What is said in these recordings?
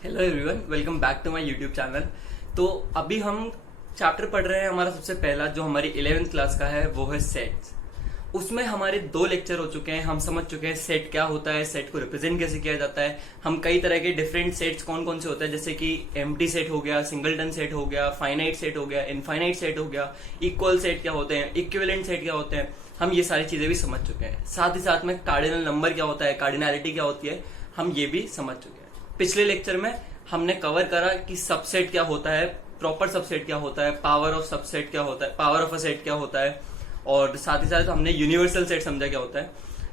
Hello everyone, welcome back to my YouTube channel. तो अभी हम चैप्टर पढ़ रहे हैं। हमारा सबसे पहला जो हमारी 11th क्लास का है वो है सेट्स। उसमें हमारे 2 लेक्चर हो चुके हैं। हम समझ चुके हैं सेट क्या होता है, सेट को रिप्रेजेंट कैसे किया जाता है। हम कई तरह के डिफरेंट सेट्स कौन कौन से होते हैं, जैसे कि एम्प्टी सेट हो गया, सिंगलटन सेट हो गया, फाइनाइट सेट हो गया, इनफाइनाइट सेट हो गया, इक्वल सेट क्या होते हैं, इक्विवेलेंट सेट क्या होते हैं, हम ये सारी चीजें भी समझ चुके हैं। साथ ही साथ में कार्डिनल नंबर क्या होता है, कार्डिनैलिटी क्या होती है, हम ये भी समझ चुके हैं। पिछले लेक्चर में हमने कवर करा कि सबसेट क्या होता है, प्रॉपर सबसेट क्या होता है, पावर ऑफ सबसेट क्या होता है, पावर ऑफ अ सेट क्या होता है, और साथ ही साथ हमने यूनिवर्सल सेट समझा क्या होता है।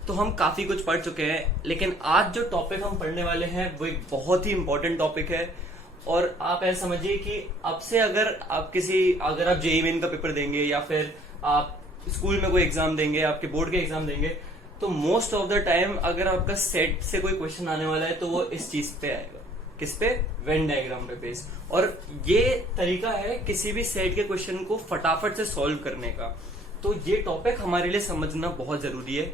तो हम काफी कुछ पढ़ चुके हैं, लेकिन आज जो टॉपिक हम पढ़ने वाले हैं वो एक बहुत ही इंपॉर्टेंट टॉपिक है। और आप ऐसा समझिए कि अब से अगर आप जेईई मेन का पेपर देंगे या फिर आप स्कूल में कोई एग्जाम देंगे, आपके बोर्ड के एग्जाम देंगे, तो मोस्ट ऑफ द टाइम अगर आपका सेट से कोई क्वेश्चन आने वाला है तो वो इस चीज पे आएगा। किस पे? वेन डायग्राम पे बेस। और ये तरीका है किसी भी सेट के क्वेश्चन को फटाफट से सॉल्व करने का। तो ये टॉपिक हमारे लिए समझना बहुत जरूरी है।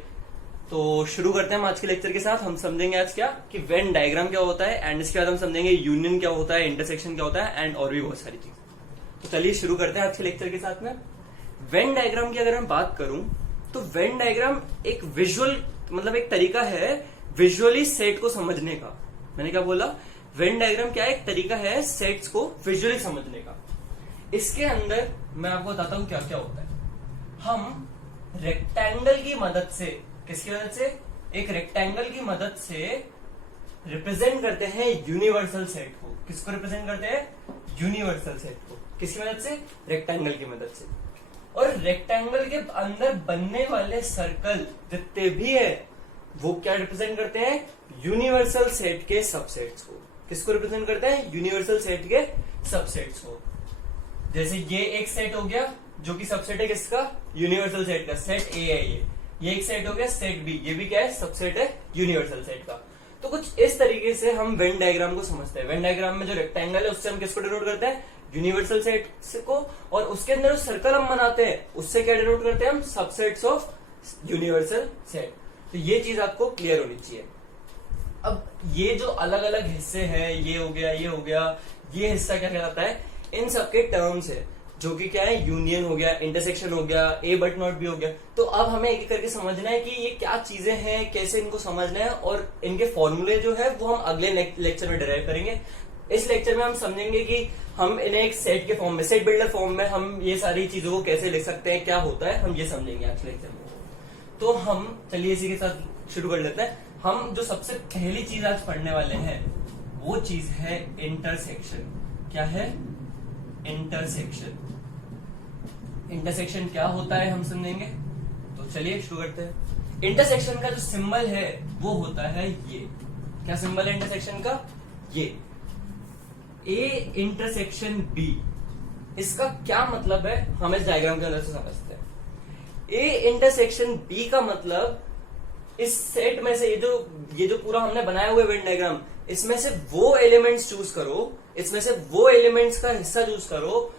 तो शुरू करते हैं हम आज के लेक्चर के साथ। हम समझेंगे आज क्या कि वेन डायग्राम क्या होता है, एंड इसके बाद हम समझेंगे यूनियन क्या होता है, इंटरसेक्शन क्या होता है, एंड और भी बहुत सारी चीज। तो चलिए शुरू करते हैं आज के लेक्चर के साथ में। वेन डायग्राम की अगर मैं बात करूं तो वेन डायग्राम एक विजुअल मतलब एक तरीका है विजुअली सेट को समझने का। मैंने क्या बोला? वेन डायग्राम क्या है? एक तरीका है सेट्स को विजुअली समझने का। इसके अंदर मैं आपको बताता हूं क्या क्या होता है। हम रेक्टेंगल की मदद से, किसकी मदद से? एक रेक्टेंगल की मदद से रिप्रेजेंट करते हैं यूनिवर्सल सेट को। किसको रिप्रेजेंट करते हैं? यूनिवर्सल सेट को। किसकी मदद से? रेक्टेंगल की मदद से। और रेक्टेंगल के अंदर बनने वाले सर्कल जितने भी है वो क्या रिप्रेजेंट करते हैं? यूनिवर्सल सेट के सबसेट्स को। किसको रिप्रेजेंट करते हैं? यूनिवर्सल सेट के सबसेट्स को। जैसे ये एक सेट हो गया जो कि सबसेट है किसका? यूनिवर्सल सेट का। सेट ए है ये एक सेट हो गया। सेट बी, ये भी क्या है? सबसेट है यूनिवर्सल सेट का। तो कुछ इस तरीके से हम वेन डायग्राम को समझते हैं। वेन डायग्राम में जो रेक्टेंगल है उससे हम किसको डिनोट करते हैं? यूनिवर्सल सेट को। और उसके अंदर जो सर्कल हम बनाते हैं उससे क्या डिनोट करते हैं हम? Subsets of universal set. तो ये चीज आपको क्लियर होनी चाहिए। अब ये जो अलग अलग हिस्से हैं, ये हो गया, ये हो गया, ये हिस्सा क्या कहलाता है? इन सबके टर्म्स है जो कि क्या है? यूनियन हो गया, इंटरसेक्शन हो गया, ए बट नॉट बी हो गया। तो अब हमें एक एक करके समझना है कि ये क्या चीजें हैं, कैसे इनको समझना है, और इनके फॉर्मूले जो है वो हम अगले लेक्चर में डिराइव करेंगे। इस लेक्चर में हम समझेंगे कि हम इन्हें एक सेट के फॉर्म में, सेट बिल्डर फॉर्म में हम ये सारी चीजों को कैसे लिख सकते हैं, क्या होता है, हम ये समझेंगे आज लेक्चर में। तो हम चलिए इसी के साथ शुरू कर लेते हैं। हम जो सबसे पहली चीज आज पढ़ने वाले हैं वो चीज है इंटरसेक्शन। क्या है? इंटरसेक्शन। इंटरसेक्शन क्या होता है हम समझेंगे। तो चलिए शुरू करते हैं। इंटरसेक्शन का जो सिंबल है वो होता है ये। क्या सिंबल है इंटरसेक्शन का? ये ए इंटरसेक्शन बी। इसका क्या मतलब है हम इस डायग्राम के अंदर से समझते हैं। ए इंटरसेक्शन बी का मतलब इस सेट में से ये जो पूरा हमने बनाया हुआ वेन डायग्राम, इसमें से वो एलिमेंट्स चूज करो, इसमें से वो एलिमेंट्स का हिस्सा चूज करो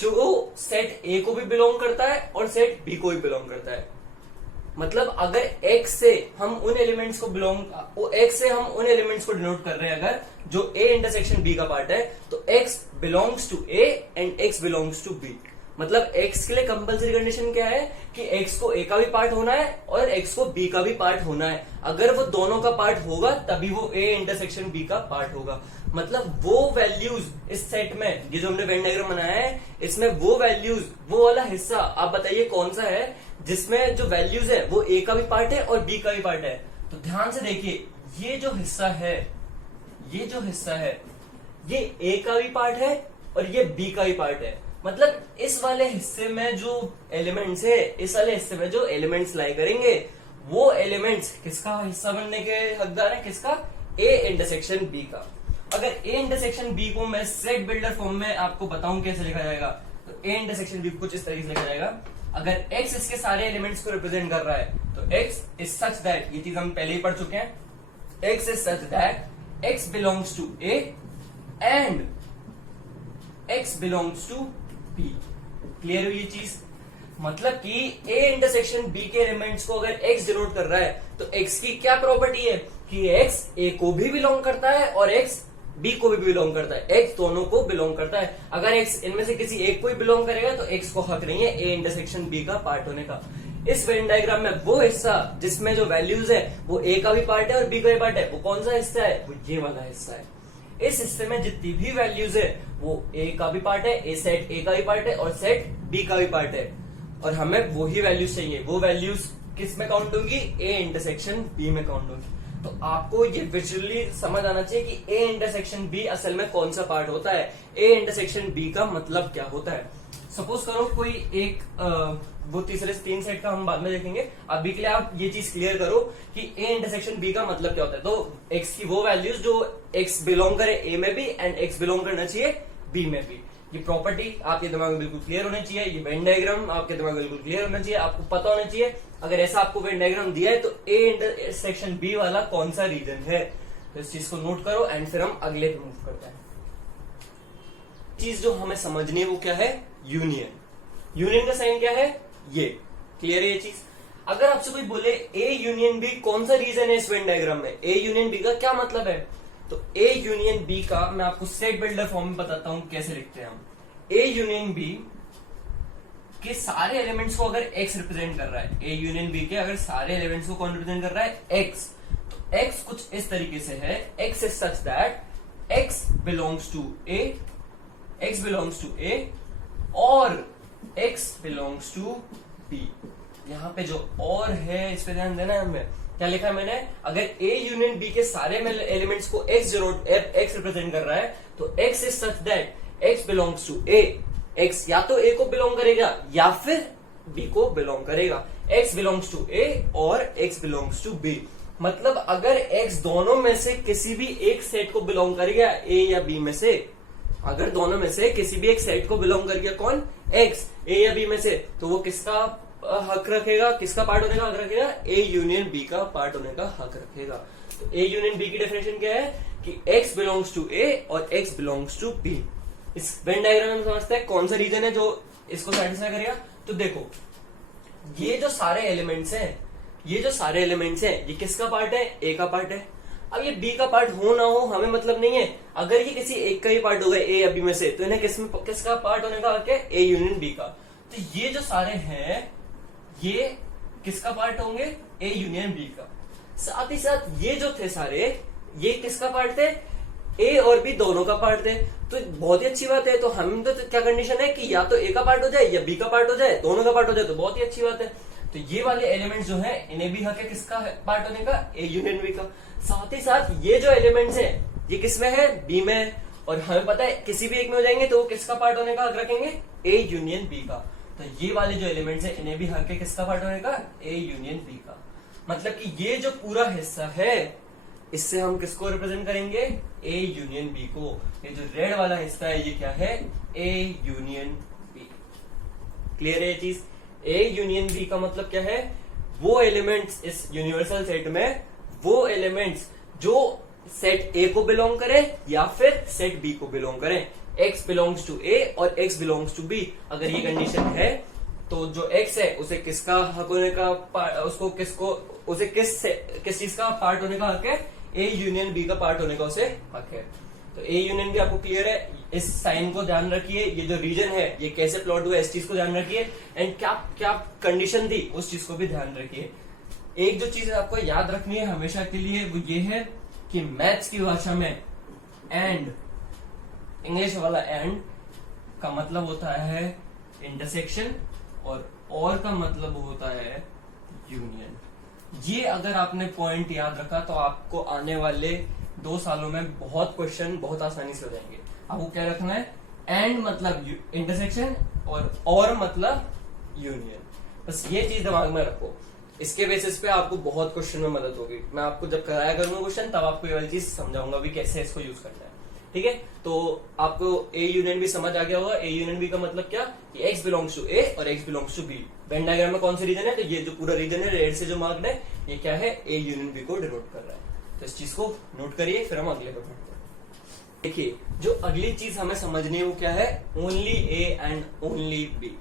जो सेट ए को भी बिलोंग करता है और सेट बी को भी बिलोंग करता है। मतलब अगर एक्स से हम उन एलिमेंट्स को डिनोट कर रहे हैं, अगर जो ए इंटरसेक्शन बी का पार्ट है, तो X belongs to A and X belongs to B. मतलब x के लिए कंपलसरी कंडीशन क्या है कि x को a का भी पार्ट होना है और x को b का भी पार्ट होना है। अगर वो दोनों का पार्ट होगा तभी वो a इंटरसेक्शन b का पार्ट होगा। मतलब वो वैल्यूज इस सेट में, ये जो हमने वेन डायग्राम बनाया है, इसमें वो वैल्यूज, वो वाला हिस्सा आप बताइए कौन सा है जिसमें जो वैल्यूज है वो a का भी पार्ट है और b का भी पार्ट है। तो ध्यान से देखिए, ये जो हिस्सा है ये a का भी पार्ट है और ये b का भी पार्ट है। मतलब इस वाले हिस्से में जो एलिमेंट्स है, इस वाले हिस्से में जो एलिमेंट्स लाई करेंगे, वो एलिमेंट्स किसका हिस्सा बनने के हकदार है? किसका? ए इंटरसेक्शन बी का। अगर ए इंटरसेक्शन बी को मैं सेट बिल्डर फॉर्म में आपको बताऊं कैसे लिखा जाएगा, तो ए इंटरसेक्शन बी कुछ इस तरीके से लिखा जाएगा। अगर एक्स इसके सारे एलिमेंट्स को रिप्रेजेंट कर रहा है तो एक्स इज सच दैट, ये चीज हम पहले ही पढ़ चुके हैं, X is such that x belongs to A and X belongs to B. Clear हुई ये चीज? मतलब कि ए इंटरसेक्शन बी के एलिमेंट्स को अगर एक्स डिनोट कर रहा है तो एक्स की क्या प्रॉपर्टी है कि एक्स ए को भी बिलोंग करता है और एक्स बी को भी बिलोंग करता है, एक्स दोनों को बिलोंग करता है। अगर एक्स इनमें से किसी एक को ही बिलोंग करेगा तो एक्स को हक नहीं है ए इंटरसेक्शन बी का पार्ट होने का। इस वेन डायग्राम में वो हिस्सा जिसमें जो वैल्यूज है वो ए का भी पार्ट है और बी का भी पार्ट है, वो कौन सा हिस्सा है, वो ये वाला हिस्सा है। इस हिस्से में जितनी भी वैल्यूज है वो ए का भी पार्ट है, ए सेट ए का भी पार्ट है और सेट बी का भी पार्ट है, और हमें वही वैल्यूज चाहिए। वो वैल्यूज किस में काउंट होंगी, ए इंटरसेक्शन बी में काउंट होंगी। तो आपको ये विजुअली समझ आना चाहिए कि ए इंटरसेक्शन बी असल में कौन सा पार्ट होता है, ए इंटरसेक्शन बी का मतलब क्या होता है। सपोज करो कोई एक वो तीसरे तीन सेट का हम बाद में देखेंगे, अभी के लिए आप ये चीज क्लियर करो कि ए इंटरसेक्शन बी का मतलब क्या होता है। तो एक्स की वो वैल्यूज जो एक्स बिलोंग करे ए में भी एंड एक्स बिलोंग करना चाहिए बी में भी। ये प्रॉपर्टी आपके दिमाग में बिल्कुल क्लियर होनी चाहिए, ये वेन डायग्राम आपके दिमाग में बिल्कुल क्लियर होना चाहिए, आपको पता होना चाहिए। अगर ऐसा आपको वेन डायग्राम दिया है तो ए इंटरसेक्शन बी वाला कौन सा रीजन है, तो इस चीज को नोट करो एंड फिर हम अगले पे मूव करते हैं। चीज जो हमें समझनी है वो क्या है, यूनियन। यूनियन का साइन क्या है, ये क्लियर है ये चीज। अगर आपसे कोई बोले ए यूनियन बी कौन सा रीजन है इस वेन डायग्राम में, ए यूनियन बी का क्या मतलब है, तो ए यूनियन बी का मैं आपको सेट बिल्डर फॉर्म में बताता हूं कैसे लिखते हैं हम। ए यूनियन बी के सारे एलिमेंट्स को अगर एक्स रिप्रेजेंट कर रहा है, ए यूनियन बी के अगर सारे एलिमेंट्स को कौन रिप्रेजेंट कर रहा है, एक्स, तो एक्स कुछ इस तरीके से है, x is such that x belongs to A, x belongs to A और एक्स बिलोंग्स टू बी। यहां पे जो और है इस पे ध्यान देना है हमें। क्या लिखा है मैंने, अगर ए यूनियन बी के सारे एलिमेंट्स को एक्स रिप्रेजेंट कर रहा है तो X is such that x belongs to A, X या तो ए को बिलोंग करेगा या फिर बी को बिलोंग करेगा। एक्स बिलोंग्स टू ए और एक्स बिलोंग्स टू बी, मतलब अगर एक्स दोनों में से किसी भी एक सेट को बिलोंग करेगा ए या बी में से, अगर दोनों में से किसी भी एक सेट को बिलोंग कर गया कौन, एक्स, ए या बी में से, तो वो किसका हक रखेगा, किसका पार्ट होने का हक रखेगा, ए यूनियन बी का पार्ट होने का हक रखेगा। तो ए यूनियन बी की डेफिनेशन क्या है कि एक्स बिलोंग्स टू ए और एक्स बिलोंग्स टू बी। इस वेन डायग्राम में समझते हैं कौन सा रीजन है जो इसको सेटिस्फाई करेगा। तो देखो ये जो सारे एलिमेंट्स हैं, ये जो सारे एलिमेंट्स हैं, ये किसका पार्ट है, ए का पार्ट है। अब ये बी का पार्ट हो ना हो हमें मतलब नहीं है, अगर ये किसी एक का ही पार्ट होगा ए या बी में से, तो इन्हें किसका पार्ट होने का हक है, ए यूनियन बी का। तो ये जो सारे हैं ये किसका पार्ट होंगे, ए यूनियन बी का। साथ ही साथ ये जो थे सारे, ये किसका पार्ट थे, ए और बी दोनों का पार्ट थे। तो बहुत ही अच्छी बात है। तो हम तो क्या कंडीशन है कि या तो ए का पार्ट हो जाए या बी का पार्ट हो जाए, दोनों का पार्ट हो जाए तो बहुत ही अच्छी बात है। तो ये वाले एलिमेंट्स जो है इन्हें भी हक है किसका पार्ट होने का, ए यूनियन बी का। साथ ही साथ ये जो एलिमेंट्स है ये किसमें है, बी में, और हमें पता है किसी भी एक में हो जाएंगे तो वो किसका पार्ट होने का हक रखेंगे, ए यूनियन बी का। तो ये वाले जो एलिमेंट्स है इन्हें भी हक है किसका पार्ट होने का, ए यूनियन बी का। मतलब कि ये जो पूरा हिस्सा है इससे हम किसको रिप्रेजेंट करेंगे, ए यूनियन बी को। ये जो रेड वाला हिस्सा है ये क्या है, ए यूनियन बी। क्लियर है ये चीज। ए यूनियन बी का मतलब क्या है, वो एलिमेंट्स इस यूनिवर्सल सेट में, वो एलिमेंट्स जो सेट ए को बिलोंग करें या फिर सेट बी को बिलोंग करें। एक्स बिलोंग्स टू ए और एक्स बिलोंग्स टू बी, अगर ये कंडीशन है तो जो एक्स है उसे किसका हक होने का, उसको किसको, उसे किस चीज का पार्ट होने का हक है, ए यूनियन बी का पार्ट होने का उसे हक है। तो ए यूनियन बी आपको क्लियर है। इस साइन को ध्यान रखिए, ये जो रीजन है ये कैसे प्लॉट हुआ इस चीज को ध्यान रखिए, एंड क्या क्या कंडीशन थी उस चीज को भी ध्यान रखिए। एक जो चीज आपको याद रखनी है हमेशा के लिए वो ये है कि मैथ्स की भाषा में एंड, इंग्लिश वाला एंड का मतलब होता है इंटरसेक्शन और का मतलब होता है यूनियन। ये अगर आपने पॉइंट याद रखा तो आपको आने वाले 2 सालों में बहुत क्वेश्चन बहुत आसानी से हो जाएंगे। आपको क्या रखना है, एंड मतलब इंटरसेक्शन और मतलब यूनियन। बस ये चीज दिमाग में रखो, इसके बेसिस पे आपको बहुत क्वेश्चन में मदद होगी। मैं आपको जब कराया करूंगा क्वेश्चन तब आपको ये वाली चीज समझाऊंगा भी कैसे इसको यूज करना है। ठीक है, तो आपको ए यूनियन बी समझ आ गया होगा। ए यूनियन बी का मतलब क्या कि एक्स बिलोंग्स टू ए और x belongs to B. Venn diagram में कौन सा रीजन है, तो ये जो पूरा रीजन है रेड से जो मार्क्ड है ये क्या है, ए यूनियन बी को डिनोट कर रहा है। तो इस चीज को नोट करिए, फिर हम अगले पे बढ़ते हैं। देखिए जो अगली चीज हमें समझनी है वो क्या है, only A and only B.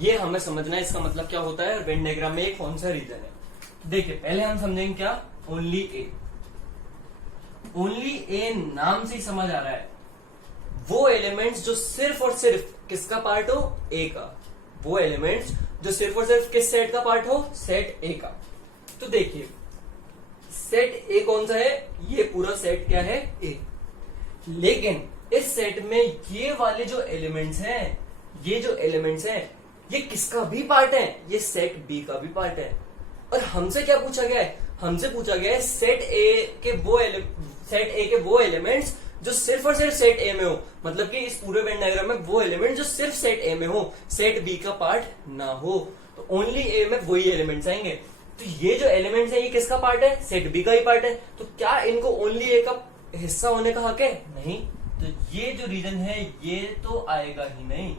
ये हमें समझना है इसका मतलब क्या होता है और वेन डायग्राम में कौन सा रीजन है। देखिए पहले हम समझेंगे क्या, ओनली ए। ओनली ए नाम से ही समझ आ रहा है वो एलिमेंट्स जो सिर्फ और सिर्फ किसका पार्ट हो, ए का। वो एलिमेंट्स जो सिर्फ और सिर्फ किस सेट का पार्ट हो, सेट ए का। तो देखिए सेट ए कौन सा है, ये पूरा सेट क्या है, ए। लेकिन इस सेट में ये वाले जो एलिमेंट्स हैं, ये जो एलिमेंट्स हैं, ये किसका भी पार्ट है, ये सेट बी का भी पार्ट है। और हमसे क्या पूछा गया है, हमसे पूछा गया है सेट ए के वो एलिमेंट्स जो सिर्फ और सिर्फ सेट ए में हो, मतलब कि इस पूरे वेन डायग्राम में वो एलिमेंट जो सिर्फ सेट ए में हो, सेट बी का पार्ट ना हो। तो ओनली ए में वही एलिमेंट्स आएंगे। तो ये जो एलिमेंट्स है ये किसका पार्ट है, सेट बी का ही पार्ट है। तो क्या इनको ओनली ए का हिस्सा होने का हक है, नहीं। तो ये जो रीजन है ये तो आएगा ही नहीं।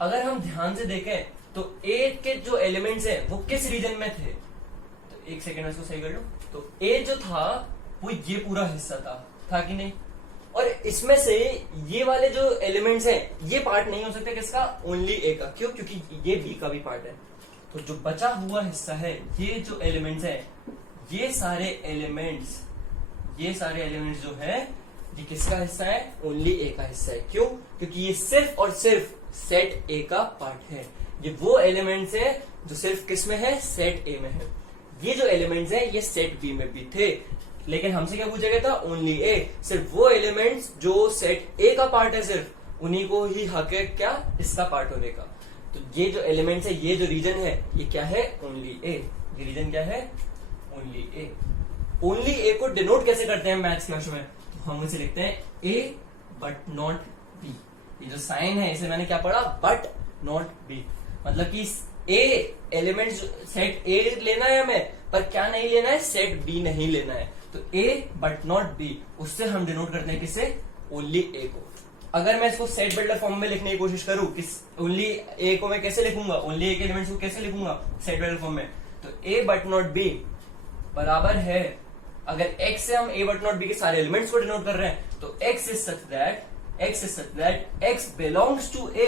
अगर हम ध्यान से देखें तो ए के जो एलिमेंट्स हैं वो किस रीजन में थे, तो एक सेकेंड इसको सही कर लो। तो ए जो था वो ये पूरा हिस्सा था कि नहीं। और इसमें से ये वाले जो एलिमेंट्स हैं ये पार्ट नहीं हो सकते किसका, ओनली ए का। क्यों, क्योंकि ये बी का भी पार्ट है। तो जो बचा हुआ हिस्सा है, ये जो एलिमेंट्स हैं, ये सारे एलिमेंट्स जो है ये किसका हिस्सा है, ओनली ए का हिस्सा है। क्यों, क्योंकि ये सिर्फ और सिर्फ सेट ए का पार्ट है। ये वो एलिमेंट्स हैं जो सिर्फ किस में है, सेट ए में है। ये जो एलिमेंट्स हैं ये सेट बी में भी थे, लेकिन हमसे क्या पूछा गया था, ओनली ए। सिर्फ वो एलिमेंट्स जो सेट ए का पार्ट है, सिर्फ उन्हीं को ही हक है क्या, इसका पार्ट होने का। तो ये जो एलिमेंट्स है, ये जो रीजन है, ये क्या है, ओनली ए। ये रीजन क्या है, ओनली ए। ओनली ए को डिनोट कैसे करते हैं मैथ्स क्लास में, तो हम इसे लिखते हैं ए बट नॉट बी। ये जो साइन है इसे मैंने क्या पढ़ा, बट नॉट बी। मतलब कि ए एलिमेंट सेट ए लेना है हमें, पर क्या नहीं लेना है, सेट बी नहीं लेना है। तो ए बट नॉट बी, उससे हम डिनोट करते हैं किसे, ओनली ए को। अगर मैं इसको सेट बिल्डर फॉर्म में लिखने की कोशिश करूं, किस ओनली ए को मैं कैसे लिखूंगा, ओनली ए के एलिमेंट्स को कैसे लिखूंगा सेट बिल्डर फॉर्म में, तो ए बट नॉट बी बराबर है, अगर x से हम a बट नॉट b के सारे एलिमेंट्स को डिनोट कर रहे हैं, तो x is such that x belongs to a।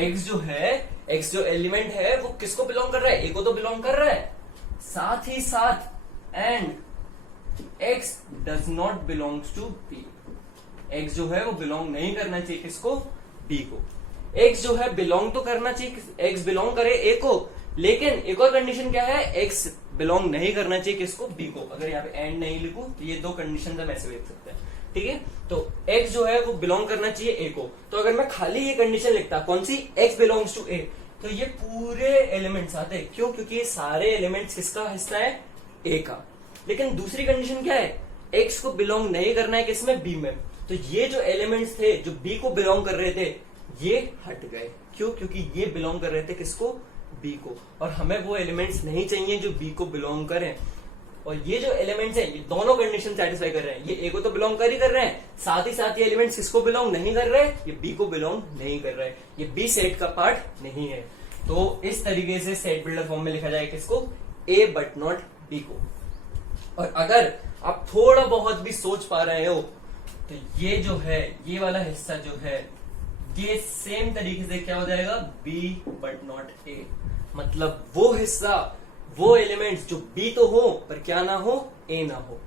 x जो है, x जो एलिमेंट है वो किसको बिलोंग कर रहा है, a को तो बिलोंग कर रहा है। साथ ही साथ and x does not belongs to b। x जो है वो बिलोंग नहीं करना चाहिए किसको, b को। x जो है बिलोंग तो करना चाहिए, x बिलोंग करे a को, लेकिन एक और कंडीशन क्या है, x बिलोंग नहीं करना चाहिए किसको, b को। अगर यहाँ पे एंड नहीं लिखूं तो ये दो कंडीशन हम ऐसे लिख सकते हैं, ठीक है। तो x जो है वो बिलोंग करना चाहिए a को। तो अगर मैं खाली ये कंडीशन लिखता, कौन सी, x बिलोंग्स टू a, तो ये पूरे एलिमेंट्स आते। क्यों, क्योंकि ये सारे एलिमेंट्स किसका हिस्सा है, a का। लेकिन दूसरी कंडीशन क्या है, x को बिलोंग नहीं करना है किसमें, b में। तो ये जो एलिमेंट्स थे जो b को बिलोंग कर रहे थे ये हट गए। क्यों, क्योंकि ये बिलोंग कर रहे थे किसको, बी को। और हमें वो एलिमेंट्स नहीं चाहिए जो बी को बिलोंग करें। और ये जो एलिमेंट्स हैं ये दोनों कंडीशन सेटिस्फाई कर रहे हैं, ये ए को तो बिलोंग कर ही कर रहे हैं, साथ ही साथ ये एलिमेंट्स किसको बिलोंग नहीं कर रहे, ये बी को बिलोंग नहीं कर रहे, ये बी सेट का पार्ट नहीं है। तो इस तरीके से सेट बिल्डर फॉर्म में लिखा जाए किसको, ए बट नॉट बी को। और अगर आप थोड़ा बहुत भी सोच पा रहे हो तो ये जो है, ये वाला हिस्सा जो है, ये सेम तरीके से क्या हो जाएगा, बी बट नॉट ए। मतलब वो हिस्सा, वो एलिमेंट्स जो बी तो हो पर क्या ना हो, ए ना हो।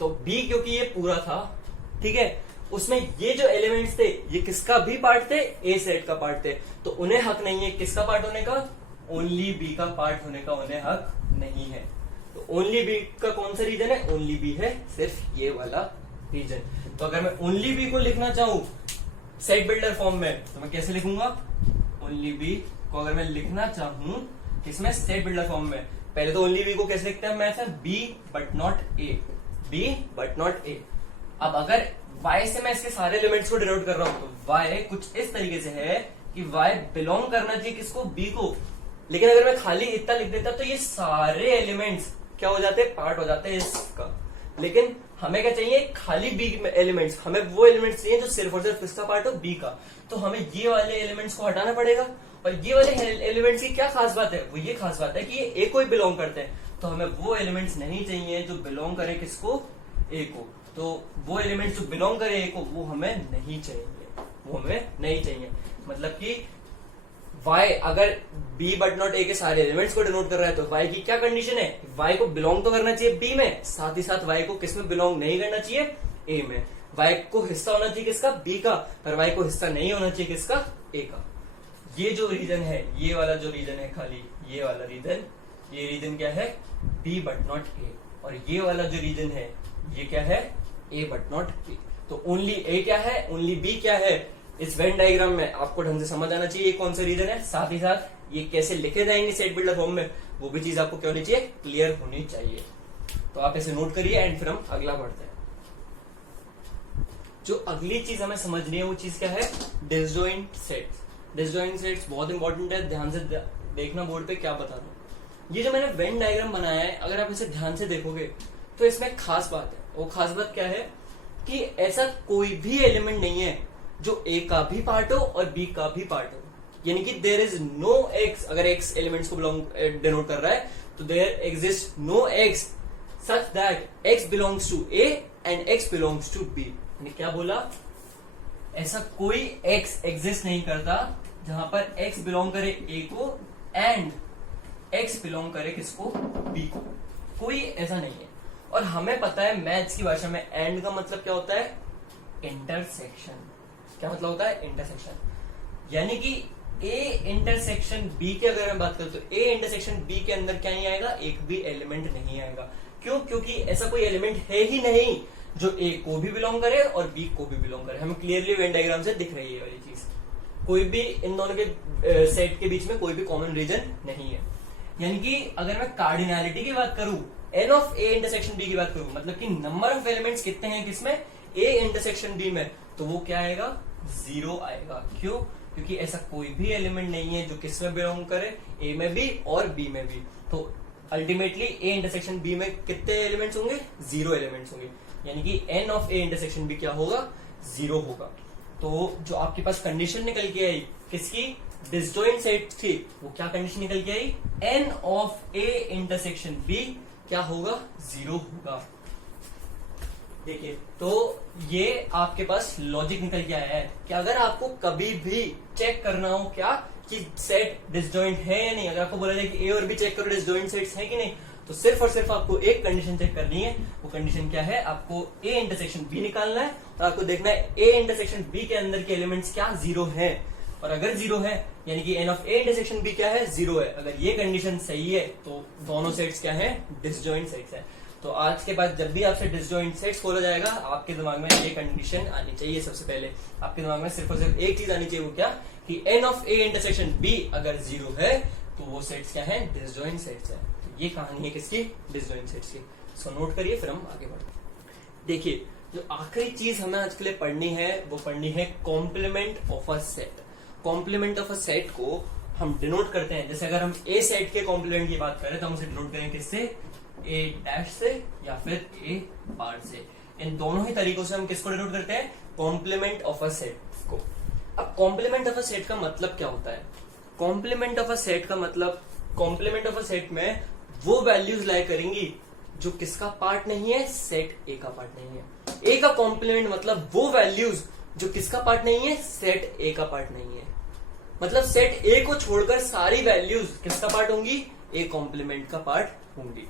तो बी क्योंकि ये पूरा था, ठीक है, उसमें ये जो एलिमेंट्स थे ये किसका भी पार्ट थे, ए सेट का पार्ट थे। तो उन्हें हक नहीं है किसका पार्ट होने का, ओनली बी का पार्ट होने का उन्हें हक नहीं है। तो ओनली बी का कौन सा रीजन है, ओनली बी है, सिर्फ ये वाला रीजन। तो अगर मैं ओनली बी को लिखना चाहूं सेट बिल्डर फॉर्म में तो मैं कैसे लिखूंगा, ओनली बी को अगर मैं लिखना चाहूं किसमें, सेट बिल्डर फॉर्म में, पहले तो ओनली बी को कैसे लिखते हैं मैथ में, B but not A, B but not A. अब अगर y से मैं इसके सारे एलिमेंट्स को डिनोट कर रहा हूं तो y कुछ इस तरीके से है कि y बिलोंग करना चाहिए किसको, b को। लेकिन अगर मैं खाली इतना लिख देता तो ये सारे एलिमेंट्स क्या हो जाते, पार्ट हो जाते हैं इसका। लेकिन हमें क्या चाहिए, खाली बी एलिमेंट्स, हमें वो एलिमेंट्स चाहिए जो सिर्फ और सिर्फ किसका पार्ट हो, बी का। तो हमें ये वाले एलिमेंट्स को हटाना पड़ेगा। और ये वाले एलिमेंट्स की क्या खास बात है, वो ये खास बात है कि ये ए को ही बिलोंग करते हैं। तो हमें वो एलिमेंट्स नहीं चाहिए जो बिलोंग करे किसको, ए को। तो वो एलिमेंट्स जो बिलोंग करे ए को वो हमें नहीं चाहिए, वो हमें नहीं चाहिए। मतलब कि y अगर b बट नॉट a के सारे एलिमेंट्स को डिनोट कर रहा है तो y की क्या कंडीशन है, y को बिलोंग तो करना चाहिए b में, साथ ही साथ y को किस में बिलोंग नहीं करना चाहिए, a में। y को हिस्सा होना चाहिए किसका, b का, पर y को हिस्सा नहीं होना चाहिए किसका, a का। ये जो रीजन है, ये वाला जो रीजन है, खाली ये वाला रीजन, ये रीजन क्या है, b बट नॉट a, और ये वाला जो रीजन है ये क्या है, a बट नॉट b। तो ओनली a क्या है, ओनली b क्या है, इस वेन डायग्राम में आपको ढंग से समझ आना चाहिए कौन सा रीजन है, साथ ही साथ ये कैसे लिखे जाएंगे सेट बिल्डर फॉर्म में, वो भी चीज आपको क्या होनी चाहिए, क्लियर होनी चाहिए। तो आप इसे नोट करिए एंड फिर हम अगला बढ़ते हैं। जो अगली चीज हमें समझनी है वो चीज क्या है, डिसजॉइंट सेट्स। डिसजॉइंट सेट्स बहुत इंपॉर्टेंट है, ध्यान से देखना बोर्ड पे क्या बता रहा हूं। ये जो मैंने वेन डायग्राम बनाया है, अगर आप इसे ध्यान से देखोगे तो इसमें खास बात है। वो खास बात क्या है कि ऐसा कोई भी एलिमेंट नहीं है जो ए का भी पार्ट हो और बी का भी पार्ट हो, यानी कि देयर इज नो एक्स, अगर एक्स एलिमेंट्स को बिलोंग डिनोट कर रहा है तो there exist no X such that x belongs to A and X belongs to B. यानी क्या बोला, ऐसा कोई एक्स एग्जिस्ट नहीं करता जहां पर एक्स बिलोंग करे ए को एंड एक्स बिलोंग करे किसको, बी को। कोई ऐसा नहीं है। और हमें पता है मैथ्स की भाषा में एंड का मतलब क्या होता है, इंटरसेक्शन। क्या मतलब होता है, इंटरसेक्शन। यानी कि ए इंटरसेक्शन बी की अगर मैं बात करूं तो ए इंटरसेक्शन बी के अंदर क्या नहीं आएगा, एक भी एलिमेंट नहीं आएगा। क्यों, क्योंकि ऐसा कोई एलिमेंट है ही नहीं जो ए को भी बिलोंग करे और बी को भी बिलोंग करे। हमें क्लियरली वेन डायग्राम से दिख रही है वाली चीज। कोई भी इन दोनों के सेट के बीच में कोई भी कॉमन रीजन नहीं है। यानी कि अगर मैं कार्डिनैलिटी की बात करूं, N of A intersection B की बात करूं, मतलब कि नंबर ऑफ एलिमेंट्स कितने हैं किसमें, ए इंटरसेक्शन बी में, तो वो क्या आएगा, 0 आएगा। क्यों, क्योंकि ऐसा कोई भी एलिमेंट नहीं है जो किस में बिलोंग करे, ए में भी और बी में भी। तो अल्टीमेटली ए इंटरसेक्शन बी में कितने एलिमेंट्स होंगे, 0 एलिमेंट्स होंगे। यानी कि N of A intersection B क्या होगा, 0 होगा। तो जो आपके पास कंडीशन निकल के आई किसकी, डिसजॉइंट सेट थी, वो क्या कंडीशन निकल के आई, n of A intersection B क्या होगा, 0 होगा। देखिए, तो ये आपके पास लॉजिक निकल के आया है कि अगर आपको कभी भी चेक करना हो क्या कि सेट डिसजॉइंट है या नहीं, अगर आपको बोला जाए कि ए और बी चेक करो डिसजॉइंट सेट्स है कि नहीं, तो सिर्फ और सिर्फ आपको एक कंडीशन चेक करनी है। वो कंडीशन क्या है, आपको ए इंटरसेक्शन बी निकालना है और आपको देखना है ए इंटरसेक्शन बी के अंदर के एलिमेंट्स क्या 0 है। और अगर 0 है यानी कि N of A intersection B क्या है, 0 है। अगर ये कंडीशन सही है तो दोनों सेट्स क्या है, डिसजॉइंट सेट्स है। तो आज के बाद जब भी आपसे डिसजॉइंट सेट्स बोला जाएगा, आपके दिमाग में ये कंडीशन आनी चाहिए। सबसे पहले आपके दिमाग में सिर्फ और सिर्फ एक चीज आनी चाहिए, वो क्या, कि N of A intersection B अगर 0 है तो वो सेट्स क्या है, डिसजॉइंट सेट्स है। तो ये कहानी है किसकी, डिसजॉइंट सेट्स की। सो नोट करिए, फिर हम आगे बढ़ते हैं। देखिए, जो आखिरी चीज हमें आज के लिए पढ़नी है वो पढ़नी है complement of a set. Complement of a set को हम डिनोट करते हैं, जैसे अगर हम ए सेट के कॉम्प्लीमेंट की बात करें तो हम उसे डिनोट करेंगे किससे, ए डैश से या फिर ए बार से। इन दोनों ही तरीकों से हम किसको डिनोट करते हैं, कॉम्प्लीमेंट ऑफ अ सेट को। अब कॉम्प्लीमेंट ऑफ अ सेट का मतलब क्या होता है, कॉम्प्लीमेंट ऑफ अ सेट का मतलब, कॉम्प्लीमेंट ऑफ अ सेट में वो वैल्यूज लाया करेंगी जो किसका पार्ट नहीं है, सेट ए का पार्ट नहीं है। ए का कॉम्प्लीमेंट मतलब वो वैल्यूज जो किसका पार्ट नहीं है, सेट ए का पार्ट नहीं है। मतलब सेट ए को छोड़कर सारी वैल्यूज किसका पार्ट होंगी, ए कॉम्प्लीमेंट का पार्ट होंगी।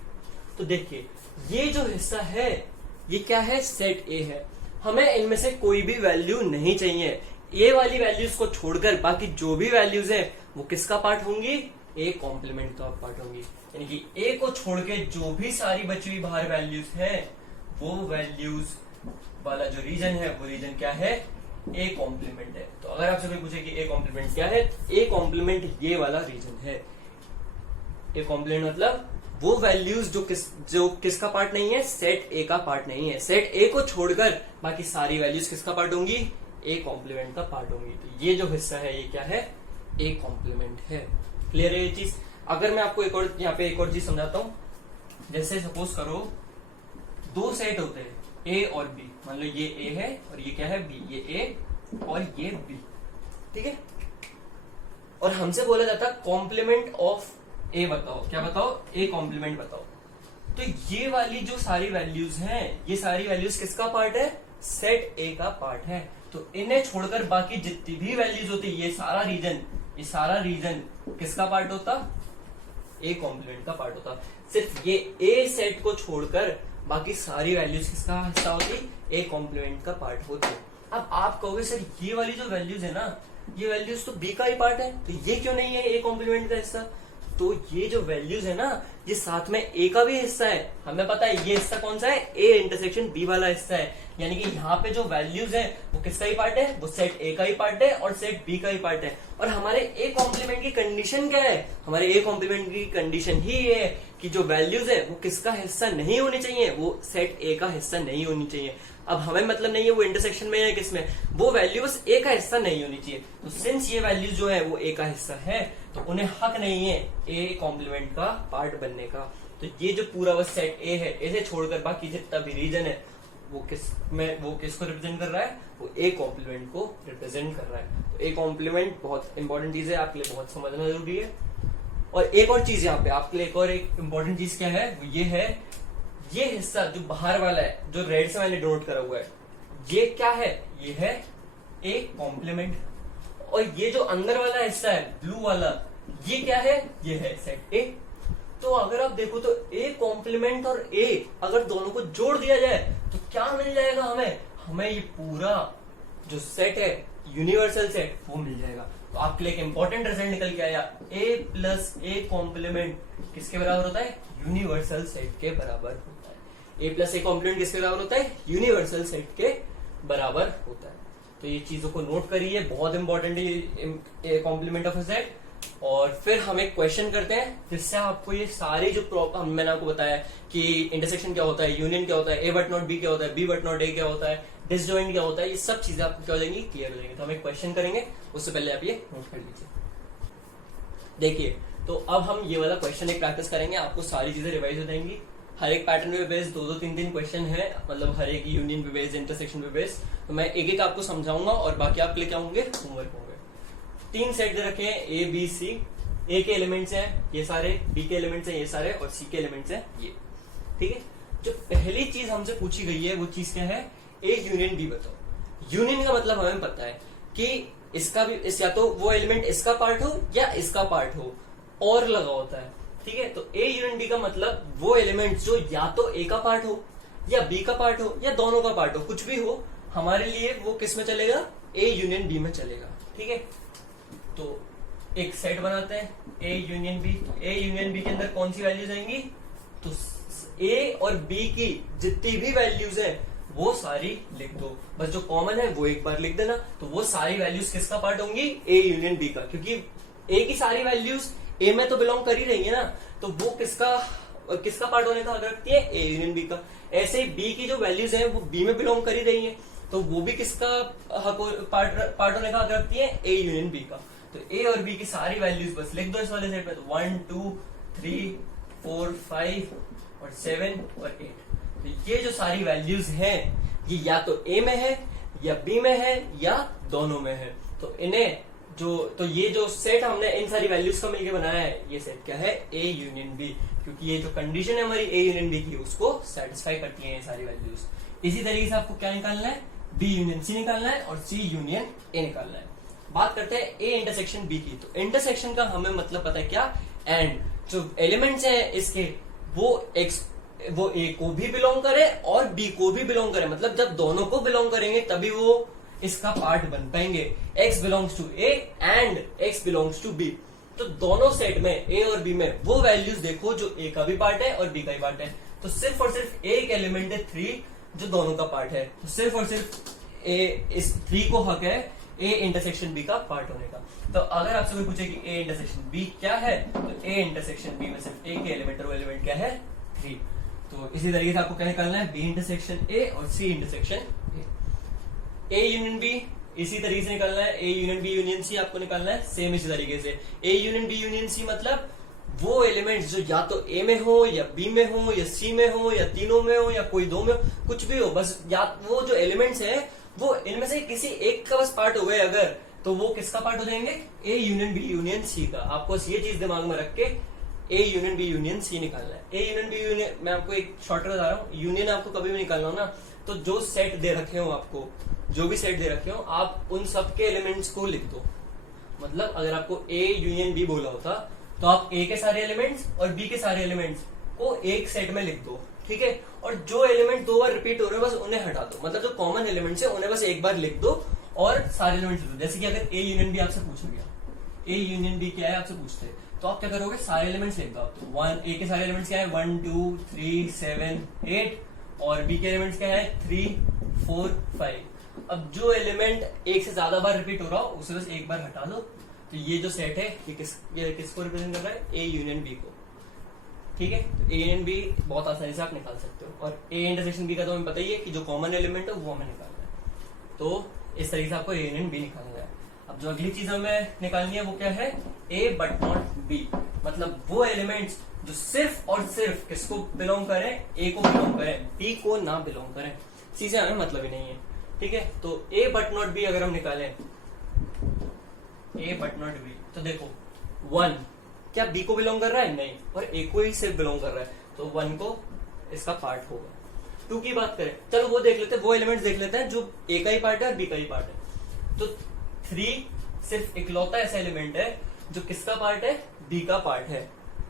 तो देखिए, ये जो हिस्सा है ये क्या है, सेट ए है। हमें इनमें से कोई भी वैल्यू नहीं चाहिए। ए वाली वैल्यूज को छोड़कर बाकी जो भी वैल्यूज है वो किसका पार्ट होंगी, ए कॉम्प्लीमेंट का पार्ट होंगी। यानी कि ए को छोड़ के जो भी सारी बची हुई बाहर वैल्यूज है वो वैल्यूज वाला जो रीजन है वो रीजन क्या है, ए कॉम्प्लीमेंट है। तो अगर आपसे कोई पूछे कि ए कॉम्प्लीमेंट क्या है, ए कॉम्प्लीमेंट ये वाला रीजन है। ए कॉम्प्लीमेंट मतलब वो वैल्यूज जो किसका पार्ट नहीं है, सेट ए का पार्ट नहीं है। सेट ए को छोड़कर बाकी सारी वैल्यूज किसका पार्ट होंगी, ए कॉम्प्लीमेंट का पार्ट होंगी। तो ये जो हिस्सा है ये क्या है, ए कॉम्प्लीमेंट है। क्लियर है ये चीज। अगर मैं आपको एक और यहाँ पे एक और चीज समझाता हूँ, जैसे सपोज करो दो सेट होते हैं ए और बी, मान लो ये ए है और ये क्या है, बी। ये ए और ये बी, ठीक है। और हमसे बोला जाता है कॉम्प्लीमेंट ऑफ ए बताओ, क्या बताओ, ए कॉम्प्लीमेंट बताओ। तो ये वाली जो सारी वैल्यूज हैं ये सारी वैल्यूज किसका पार्ट है, सेट ए का पार्ट है। तो इन्हें छोड़कर बाकी जितनी भी वैल्यूज होती, ये सारा रीजन किसका पार्ट होता? ए कॉम्प्लीमेंट का पार्ट होता। सिर्फ ये ए सेट को छोड़कर बाकी सारी वैल्यूज किसका हिस्सा होती? ए कॉम्प्लीमेंट का पार्ट होती। अब आप कहोगे सर ये वाली जो वैल्यूज है ना, ये वैल्यूज तो बी का ही पार्ट है, तो ये क्यों नहीं है ए कॉम्प्लीमेंट का हिस्सा? तो ये जो वैल्यूज है ना, ये साथ में ए का भी हिस्सा है। हमें पता है ये हिस्सा कौन सा है? ए इंटरसेक्शन बी वाला हिस्सा है। यानी कि यहाँ पे जो वैल्यूज है वो किसका ही पार्ट है? वो सेट ए का ही पार्ट है और सेट बी का ही पार्ट है। और हमारे ए कॉम्प्लीमेंट की कंडीशन क्या है? हमारे ए कॉम्प्लीमेंट की कंडीशन ही ये है कि जो वैल्यूज है वो किसका हिस्सा नहीं होनी चाहिए? वो सेट ए का हिस्सा नहीं होनी चाहिए। अब हमें मतलब नहीं है वो इंटरसेक्शन में है किसमें, वो वैल्यू बस ए का हिस्सा नहीं होनी चाहिए। तो सिंस ये वैल्यूज जो है वो ए का हिस्सा है, तो उन्हें हक नहीं है ए कॉम्प्लीमेंट का पार्ट बनने का। तो ये जो पूरा बस सेट ए है, इसे छोड़कर बाकी जितना भी रीजन है वो किसको रिप्रेजेंट कर रहा है? वो ए कॉम्प्लीमेंट को रिप्रेजेंट कर रहा है। तो ए कॉम्प्लीमेंट बहुत इंपॉर्टेंट चीज है, आपके लिए बहुत समझना जरूरी है। और एक और चीज यहाँ पे आपके लिए, एक और एक इंपॉर्टेंट चीज क्या है? वो ये है, ये हिस्सा जो बाहर वाला है, जो रेड से मैंने डोट करा हुआ है, ये क्या है? ये है ए कॉम्प्लीमेंट। और ये जो अंदर वाला हिस्सा है ब्लू वाला, ये क्या है? ये है सेट ए। तो अगर आप देखो तो ए कॉम्प्लीमेंट और ए अगर दोनों को जोड़ दिया जाए तो क्या मिल जाएगा हमें? हमें ये पूरा जो सेट है, यूनिवर्सल सेट, वो मिल जाएगा। तो आपके लिए एक इंपॉर्टेंट रिजल्ट निकल के आया, ए प्लस ए कॉम्प्लीमेंट किसके बराबर होता है? यूनिवर्सल सेट के बराबर होता है। ए प्लस ए कॉम्प्लीमेंट किसके बराबर होता है? यूनिवर्सल सेट के बराबर होता है। तो ये चीजों को नोट करिए, बहुत इंपॉर्टेंट है कॉम्प्लीमेंट ऑफ अ सेट। और फिर हम एक क्वेश्चन करते हैं जिससे आपको ये सारी जो प्रॉब्लम मैंने आपको बताया कि इंटरसेक्शन क्या होता है, यूनियन क्या होता है, ए बट नॉट बी क्या होता है, बी बट नॉट ए क्या होता है, डिसजॉइंट क्या होता है, ये सब चीजें आपको क्या हो जाएंगी? क्लियर हो जाएंगी। तो हम एक क्वेश्चन करेंगे, उससे पहले आप ये नोट कर लीजिए। देखिए, तो अब हम ये वाला क्वेश्चन एक प्रैक्टिस करेंगे, आपको सारी चीजें रिवाइज हो जाएंगी। हर एक पैटर्न पे बेस्ड 2-3 क्वेश्चन है, मतलब हर एक यूनियन पे बेस्ड, इंटरसेक्शन पे बेस्ड। तो मैं एक एक आपको समझाऊंगा और बाकी आपके लिए क्या होंगे? होमवर्क होंगे। 3 सेट दे रखे हैं, ए बी सी। ए के एलिमेंट्स हैं ये सारे, बी के एलिमेंट्स हैं ये सारे, और सी के एलिमेंट्स हैं ये। ठीक है, जो पहली चीज हमसे पूछी गई है वो चीज क्या है? ए यूनियन बी बताओ। यूनियन का मतलब हमें पता है कि इसका भी या तो वो एलिमेंट इसका पार्ट हो या इसका पार्ट हो, और लगा होता है। ठीक है, तो ए यूनियन बी का मतलब वो एलिमेंट जो या तो ए का पार्ट हो या बी का पार्ट हो या दोनों का पार्ट हो, कुछ भी हो, हमारे लिए वो किस में चलेगा? ए यूनियन बी में चलेगा। ठीक है, तो एक सेट बनाते हैं A union B. A union B के अंदर कौन सी वैल्यूज आएंगी? तो ए और बी की जितनी भी वैल्यूज है वो सारी लिख दो, बस जो कॉमन है वो एक बार लिख देना। तो वो सारी वैल्यूज किसका पार्ट होंगी? ए यूनियन बी का, क्योंकि ए की सारी वैल्यूज ए में तो बिलोंग कर ही रही है ना, तो वो किसका पार्ट होने का हक रखती है? ए यूनियन बी का। ऐसे ही बी की जो वैल्यूज है वो बी में बिलोंग कर ही रही है, तो वो भी किसका पार्ट होने का हक रखती है? ए यूनियन बी का। तो ए और बी की सारी वैल्यूज बस लिख दो इस वाले सेट में। तो 1 2 3 4 5 और 7 और 8। तो ये जो सारी वैल्यूज हैं ये या तो ए में है या बी में है या दोनों में है। तो इन्हें तो ये जो सेट हमने इन सारी वैल्यूज का मिलकर बनाया है, ये सेट क्या है? ए यूनियन बी, क्योंकि ये जो कंडीशन है हमारी ए यूनियन बी की उसको सेटिस्फाई करती है ये सारी वैल्यूज। इसी तरीके से आपको क्या निकालना है? बी यूनियन सी निकालना है और सी यूनियन ए निकालना है। बात करते हैं ए इंटरसेक्शन बी की। तो इंटरसेक्शन का हमें मतलब पता है क्या? एंड जो एलिमेंट्स हैं इसके वो ए को भी बिलोंग करे और बी को भी बिलोंग करे, मतलब जब दोनों को बिलोंग करेंगे तभी वो इसका पार्ट बन पाएंगे। x belongs to A and x belongs to B. तो दोनों सेट में ए और बी में वो वैल्यूज देखो जो ए का भी पार्ट है और बी का भी पार्ट है। तो सिर्फ और सिर्फ एक एलिमेंट है 3 जो दोनों का पार्ट है, तो सिर्फ और सिर्फ इस 3 को हक है ए इंटरसेक्शन बी का पार्ट होने का। तो अगर आपसे कोई पूछे कि ए इंटरसेक्शन बी क्या है, तो ए इंटरसेक्शन बी में सिर्फ ए के एलिमेंट और वो एलिमेंट क्या है? 3। तो इसी तरीके से आपको क्या निकालना है? बी इंटरसेक्शन ए और C intersection A union B इसी तरीके से निकालना है। A union B union C आपको निकालना है सेम इसी तरीके से। A union B union C मतलब वो एलिमेंट्स जो या तो ए में हो या बी में हो या सी में हो या तीनों में हो या कोई दो में हो, कुछ भी हो, बस या वो जो एलिमेंट्स है वो इनमें से किसी एक का बस पार्ट हो गए अगर, तो वो किसका पार्ट हो जाएंगे? A union B union C का। आपको ये चीज दिमाग में रख के A union B union C निकालना है। ए यूनियन बी यूनियन, मैं आपको एक शॉर्टकट बता रहा हूँ, यूनियन आपको कभी भी निकालना हो ना, तो जो सेट दे रखे हो आपको, जो भी सेट दे रखे हो, आप उन सबके एलिमेंट्स को लिख दो। मतलब अगर आपको ए यूनियन बी बोला होता तो आप ए के सारे एलिमेंट्स और बी के सारे एलिमेंट्स को एक सेट में लिख दो, ठीक है। और जो एलिमेंट 2 बार रिपीट हो रहे हैं बस उन्हें हटा दो, मतलब जो कॉमन एलिमेंट्स है उन्हें बस एक बार लिख दो और सारे एलिमेंट्स लिख दो। जैसे कि अगर ए यूनियन बी आपसे पूछा गया, ए यूनियन बी क्या है आपसे पूछते हैं, तो आप क्या करोगे, सारे एलिमेंट्स लिख दो आप। तो वन, ए के सारे एलिमेंट्स क्या है, 1 2 3 7 8, और बी के एलिमेंट्स क्या है, 3 4 5। अब जो एलिमेंट एक से ज्यादा बार रिपीट हो रहा हो उसे बस एक बार हटा दो। तो ये जो सेट है ये किसको रिप्रेजेंट कर रहा है, ए यूनियन बी को, ठीक है। तो ए यूनियन बी बहुत आसानी से आप निकाल सकते हो। और ए इंटरसेक्शन बी का तो हमें पता ही है कि जो कॉमन एलिमेंट है वो हमें निकालना है। तो इस तरीके से आपको ए यूनियन बी निकालना है। अब जो अगली चीज हमें निकालनी है वो क्या है, ए बट नॉट बी, मतलब वो एलिमेंट्स जो सिर्फ और सिर्फ किसको बिलोंग करें, ए को बिलोंग करें, बी को ना बिलोंग करें। सी से हमें मतलब ही नहीं है, ठीक है। तो ए बट नॉट बी अगर हम निकालें, ए बट नॉट बी, तो देखो 1 क्या बी को बिलोंग कर रहा है, नहीं, और ए को ही सिर्फ बिलोंग कर रहा है, तो 1 को इसका पार्ट होगा। 2 की बात करें, चलो वो देख लेते हैं, वो एलिमेंट्स देख लेते हैं जो ए का ही पार्ट है और बी का ही पार्ट है। तो 3 सिर्फ इकलौता ऐसा एलिमेंट है जो किसका पार्ट है, बी का पार्ट है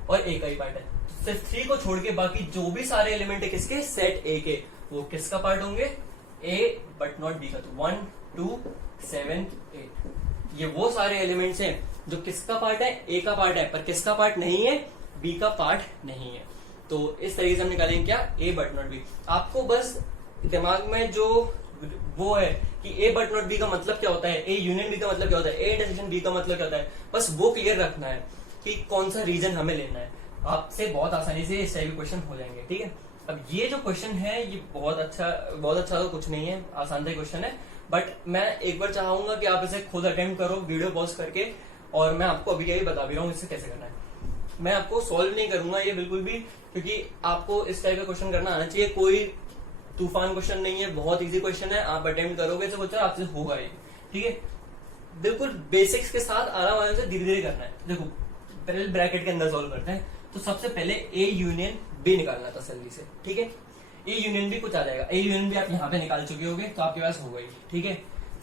और ए का ही पार्ट है। तो सिर्फ 3 को छोड़ के बाकी जो भी सारे एलिमेंट है किसके, सेट ए के, वो किसका पार्ट होंगे, ए बट नॉट बी का। तो 1 2 7 8 ये वो सारे एलिमेंट्स हैं जो किसका पार्ट है, ए का पार्ट है, पर किसका पार्ट नहीं है, बी का पार्ट नहीं है। तो इस तरीके से हम निकालेंगे क्या, ए बट नॉट बी। आपको बस दिमाग में जो वो है कि ए बट नॉट बी का मतलब क्या होता है, ए यूनियन बी का मतलब क्या होता है, ए इंटरसेक्शन बी का मतलब क्या होता है, बस वो क्लियर रखना है कि कौन सा रीजन हमें लेना है। आपसे बहुत आसानी से इस टाइप के क्वेश्चन हो जाएंगे, ठीक है। अब ये जो क्वेश्चन है ये बहुत अच्छा तो कुछ नहीं है, आसान सा क्वेश्चन है, बट मैं एक बार चाहूंगा कि आप इसे खुद अटेम्प्ट करो वीडियो पॉज करके, और मैं आपको अभी यही बता भी रहा हूँ इससे कैसे करना है। मैं आपको सॉल्व नहीं करूंगा ये बिल्कुल भी, क्योंकि आपको इस टाइप का क्वेश्चन करना आना चाहिए। कोई तूफान क्वेश्चन नहीं है, बहुत इजी क्वेश्चन है, आप अटेम्प्ट करोगे तो क्वेश्चन आपसे होगा ये, ठीक है। बिल्कुल बेसिक्स के साथ आराम से धीरे धीरे करना है। देखो पहले ब्रैकेट के अंदर सॉल्व करते हैं। तो सबसे पहले ए यूनियन बी निकालना था तसल्ली से, ठीक है। ए यूनियन बी कुछ आ जाएगा, ए यूनियन बी आप यहाँ पे निकाल चुके होगे तो आपके पास होगा ही, ठीक है।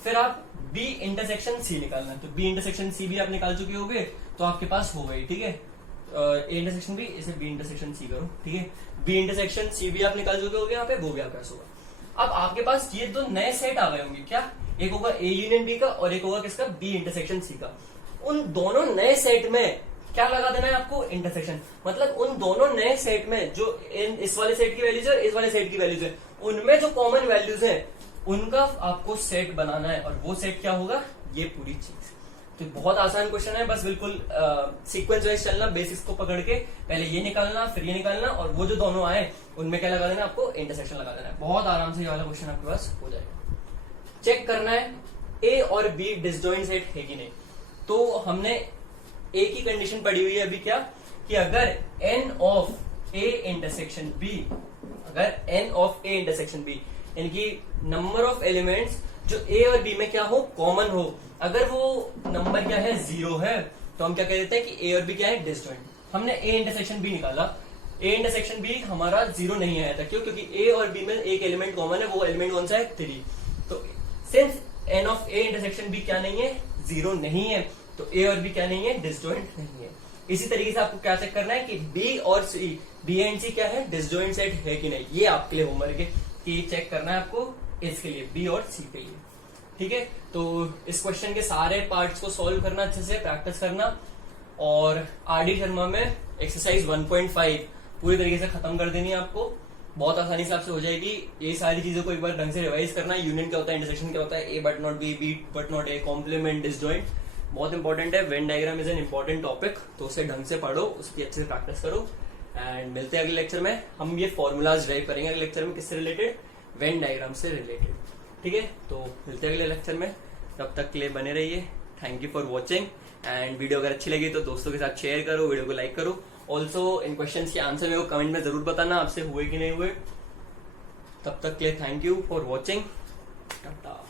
फिर आप बी इंटरसेक्शन सी निकालना है, तो बी इंटरसेक्शन सी भी आप निकाल चुके होगे तो आपके पास होगा ही, ठीक है। ए इंटरसेक्शन बी, इसे बी इंटरसेक्शन सी करो, ठीक है। बी इंटरसेक्शन सी भी आप निकाल चुके होगे यहाँ पे, वो भी आपके पास होगा। अब आपके पास ये दो नए सेट आ गए होंगे, क्या, एक होगा ए यूनियन बी का और एक होगा किसका, बी इंटरसेक्शन सी का। उन दोनों नए सेट में क्या लगा देना है आपको, इंटरसेक्शन। मतलब उन दोनों नए सेट में जो इस वाले सेट की वैल्यूज है, इस वाले सेट की वैल्यूज है, उनमें जो कॉमन वैल्यूज है उनका आपको सेट बनाना है, और वो सेट क्या होगा, ये पूरी चीज। तो बहुत आसान क्वेश्चन है, बस बिल्कुल सीक्वेंस वाइज चलना, बेसिक्स को पकड़ के पहले ये निकालना फिर ये निकालना, और वो जो दोनों आए उनमें क्या लगा देना, आपको इंटरसेक्शन लगा देना है। बहुत आराम से ये वाला क्वेश्चन आपके पास हो जाएगा। चेक करना है ए और बी डिसजॉइंट सेट है कि नहीं। तो हमने ए की कंडीशन पड़ी हुई है अभी, क्या कि अगर n of A intersection B, अगर n of A intersection B यानी कि नंबर ऑफ एलिमेंट्स जो ए और बी में क्या हो, कॉमन हो, अगर वो नंबर क्या है, 0 है, तो हम क्या कह देते हैं कि ए और बी क्या है, डिसजॉइंट। हमने ए इंटरसेक्शन बी निकाला, ए इंटरसेक्शन बी हमारा 0 नहीं आया था, क्यों, क्योंकि ए और बी में एक एलिमेंट कॉमन है, वो एलिमेंट कौन सा है, 3। तो since n of A intersection B क्या नहीं है, 0 नहीं है, तो ए और बी क्या नहीं है, डिसजॉइंट नहीं है। इसी तरीके से आपको क्या चेक करना है कि बी और सी, बी एंड सी क्या है, डिसजॉइंट सेट है कि नहीं। ये आपके लिए होमवर्क है कि चेक करना है आपको इसके लिए, बी और सी के लिए, ठीक है। तो इस क्वेश्चन के सारे पार्ट्स को सॉल्व करना, अच्छे से प्रैक्टिस करना, और आरडी शर्मा में एक्सरसाइज 1.5 पूरी तरीके से खत्म कर देनी है आपको, बहुत आसानी से आपसे हो जाएगी। ये सारी चीजों को एक बार ढंग से रिवाइज करना, यूनियन क्या होता है, इंटरसेक्शन क्या होता है, A but not B, B but not A, complement, disjoint, बहुत इंपॉर्टेंट है। Venn diagram is an important topic, तो उसे ढंग से पढ़ो, उसकी अच्छे से प्रैक्टिस करो। एंड मिलते हैं अगले लेक्चर में, हम ये फॉर्मूलाज ड्राइव करेंगे अगले लेक्चर में, किससे रिलेटेड, वेन डायग्राम से रिलेटेड, ठीक है। तो मिलते हैं अगले लेक्चर में, तब तक के लिए बने रहिए। Thank you for watching, and video अगर अच्छी लगी तो दोस्तों के साथ शेयर करो, वीडियो को लाइक करो। ऑल्सो इन क्वेश्चन के आंसर मेरे को कमेंट में जरूर बताना आपसे हुए कि नहीं हुए। तब तक के लिए thank you for watching, Tata.